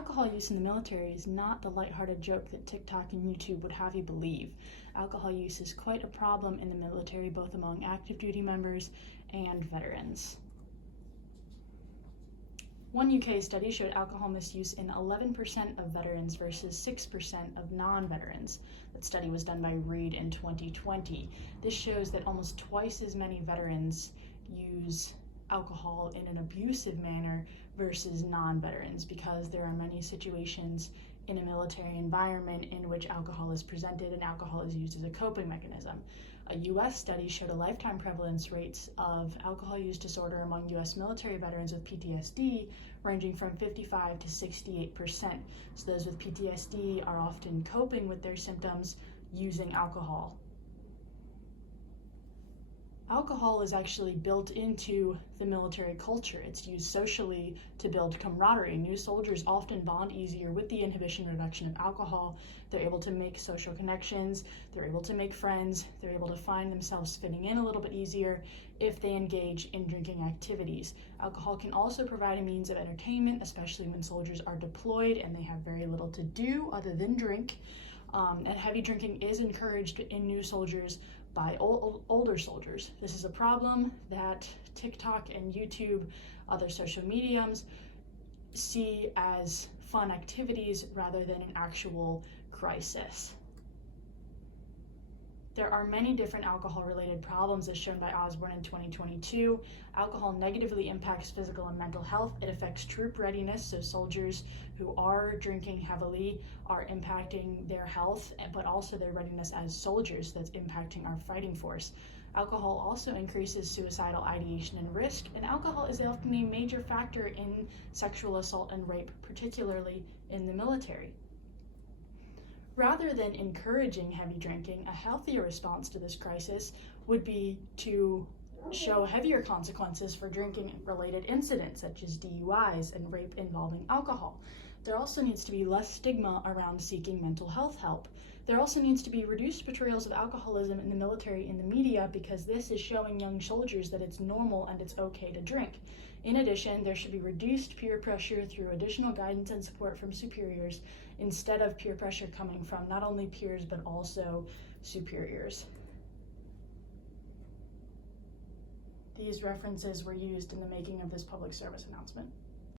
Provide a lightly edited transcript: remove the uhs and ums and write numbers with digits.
Alcohol use in the military is not the lighthearted joke that TikTok and YouTube would have you believe. Alcohol use is quite a problem in the military, both among active duty members and veterans. One UK study showed alcohol misuse in 11% of veterans versus 6% of non-veterans. That study was done by Reed in 2020. This shows that almost twice as many veterans use alcohol in an abusive manner versus non-veterans, because there are many situations in a military environment in which alcohol is presented and alcohol is used as a coping mechanism. A US study showed a lifetime prevalence rates of alcohol use disorder among US military veterans with PTSD ranging from 55 to 68%. So those with PTSD are often coping with their symptoms using alcohol. Alcohol is actually built into the military culture. It's used socially to build camaraderie. New soldiers often bond easier with the inhibition reduction of alcohol. They're able to make social connections, they're able to make friends, they're able to find themselves fitting in a little bit easier if they engage in drinking activities. Alcohol can also provide a means of entertainment, especially when soldiers are deployed and they have very little to do other than drink. And heavy drinking is encouraged in new soldiers by older soldiers. This is a problem that TikTok and YouTube, other social mediums, see as fun activities rather than an actual crisis. There are many different alcohol-related problems as shown by Osborne in 2022. Alcohol negatively impacts physical and mental health. It affects troop readiness, so soldiers who are drinking heavily are impacting their health, but also their readiness as soldiers. That's impacting our fighting force. Alcohol also increases suicidal ideation and risk, and alcohol is often a major factor in sexual assault and rape, particularly in the military. Rather than encouraging heavy drinking, a healthier response to this crisis would be to show heavier consequences for drinking-related incidents, such as DUIs and rape involving alcohol. There also needs to be less stigma around seeking mental health help. There also needs to be reduced portrayals of alcoholism in the military in the media, because this is showing young soldiers that it's normal and it's okay to drink. In addition, there should be reduced peer pressure through additional guidance and support from superiors, instead of peer pressure coming from not only peers but also superiors. These references were used in the making of this public service announcement.